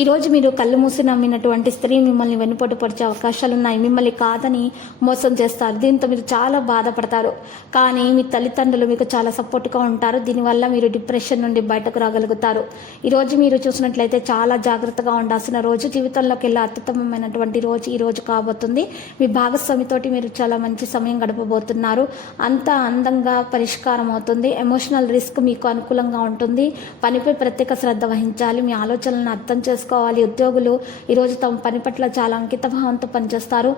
ఈరోజు మీరు కళ్ళు మూసి నమ్మినటువంటి స్త్రీ మిమ్మల్ని వెనుపోటు పరిచే అవకాశాలు ఉన్నాయి మిమ్మల్ని కాదని మోసం చేస్తారు. దీంతో మీరు చాలా బాధపడతారు. కానీ మీ తల్లిదండ్రులు మీకు చాలా సపోర్ట్గా ఉంటారు. దీనివల్ల మీరు డిప్రెషన్ నుండి బయటకు రాగలుగుతారు. ఈ రోజు మీరు చూసినట్లయితే చాలా జాగ్రత్తగా ఉండాల్సిన రోజు. జీవితంలోకి వెళ్ళే అత్యుత్తమమైనటువంటి రోజు ఈ రోజు కాబోతుంది. మీ భాగస్వామితోటి మీరు చాలా మంచి సమయం గడపబోతున్నారు. అంత అందంగా పరిష్కారం అవుతుంది. ఎమోషనల్ రిస్క్ మీకు అనుకూలంగా ఉంటుంది. పనిపై ప్రత్యేక శ్రద్ధ వహించాలి. మీ ఆలోచనలను అర్థం చేసుకోవాలి. ఉద్యోగులు ఈరోజు తమ పని పట్ల చాలా అంకిత భావంతో పనిచేస్తారు.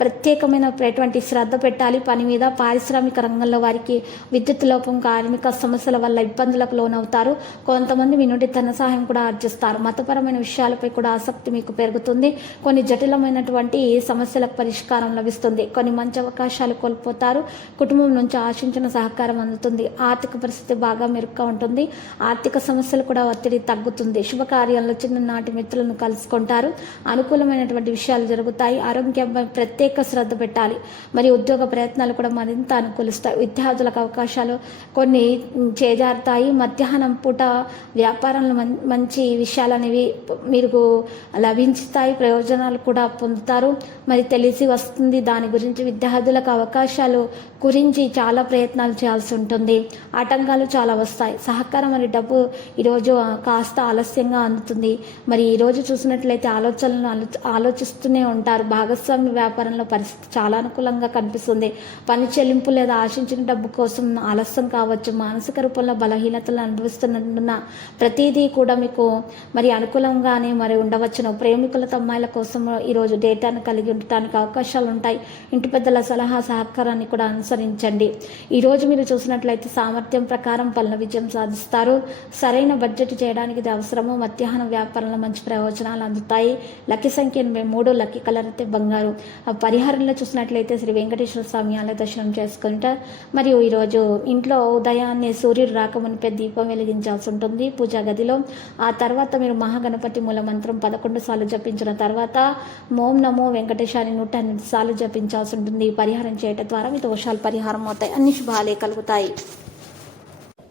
ప్రత్యేకమైనటువంటి శ్రద్ధ పెట్టాలి. పని మీద పారిశ్రామిక రంగంలో వారికి విద్యుత్ లోపం కార్మిక సమస్యల వల్ల ఇబ్బందులకు లోనవుతారు. కొంతమంది మీ నుండి ధన సహాయం కూడా ఆర్జిస్తారు. మతపరమైన విషయాలపై కూడా ఆసక్తి మీకు పెరుగుతుంది. కొన్ని జటిలమైనటువంటి సమస్యలకు పరిష్కారం లభిస్తుంది. కొన్ని మంచి అవకాశాలు కోల్పోతారు. కుటుంబం నుంచి ఆశించిన సహకారం అందుతుంది. ఆర్థిక పరిస్థితి బాగా మెరుగ్గా ఉంటుంది. ఆర్థిక సమస్యలు కూడా ఒత్తిడి తగ్గుతుంది. శుభకార్యాల్లో చిన్ననాటి మిత్రులను కలుసుకుంటారు. అనుకూలమైనటువంటి విషయాలు జరుగుతాయి. ఆరోగ్యంపై ప్రత్యేక శ్రద్ధ పెట్టాలి. మరియు ఉద్యోగ ప్రయత్నాలు కూడా మరింత అనుకూలిస్తాయి. విద్యార్థులకు అవకాశాలు కొన్ని చేజారుతాయి. మధ్యాహ్నం పూట వ్యాపారంలో మం- మంచి విషయాలు అనేవి మీకు లభించుతాయి. ప్రయోజనాలు కూడా పొందుతారు. మరి తెలిసి వస్తుంది. దాని గురించి విద్యార్థులకు అవకాశాలు గురించి చాలా ప్రయత్నాలు చేయాల్సి ఉంటుంది. ఆటంకాలు చాలా వస్తాయి. సహకారం మరియు డబ్బు ఈరోజు కాస్త ఆలస్యంగా అందుతుంది. మరి ఈరోజు చూసినట్లయితే ఆలోచనలను ఆలోచిస్తూనే ఉంటారు. భాగస్వామి వ్యాపారంలో పరిస్థితి చాలా అనుకూలంగా కనిపిస్తుంది. పని చెల్లింపు లేదా ఆశించిన డబ్బు కోసం ఆలస్యం కావచ్చు. మానసిక రూపంలో బలహీనతలు అనుభవిస్తున్నందున ప్రతిదీ కూడా మీకు మరి అనుకూలంగానే మరి ఉండవచ్చును. ప్రేమికులతో అమ్మాయిల కోసం ఈరోజు డేటాను కలిగి ఉండటానికి అవకాశాలు ఉంటాయి. ఇంటి పెద్దల సలహా సహకారాన్ని కూడా అనుసరించండి. ఈరోజు మీరు చూసినట్లయితే సామర్థ్యం ప్రకారం పనుల విజయం సాధిస్తారు. సరైన బడ్జెట్ చేయడానికి ఇది అవసరము. మధ్యాహ్నం వ్యాపారంలో మంచి ప్రయోజనాలు అందుతాయి. లక్కీ సంఖ్య ఎనభై మూడు లక్కీ కలర్ అయితే బంగారు. ఆ పరిహారంలో చూసినట్లయితే శ్రీ వెంకటేశ్వర స్వామి ఆలయ దర్శనం చేసుకుంటారు. మరియు ఈరోజు ఇంట్లో ఉదయాన్నే సూర్యుడు రాకమునిపై దీపం వెలిగించాల్సి ఉంటుంది పూజా గదిలో. ఆ తర్వాత మీరు మహాగణపతి మూల మంత్రం పదకొండు సార్లు జపించిన తర్వాత మోం నమో వెంకటేశాన్ని నూట ఎనిమిది సార్లు జపించాల్సి ఉంటుంది. పరిహారం చేయటం ద్వారా మీ దోషాలు పరిహారం అవుతాయి. అన్ని శుభాలే కలుగుతాయి.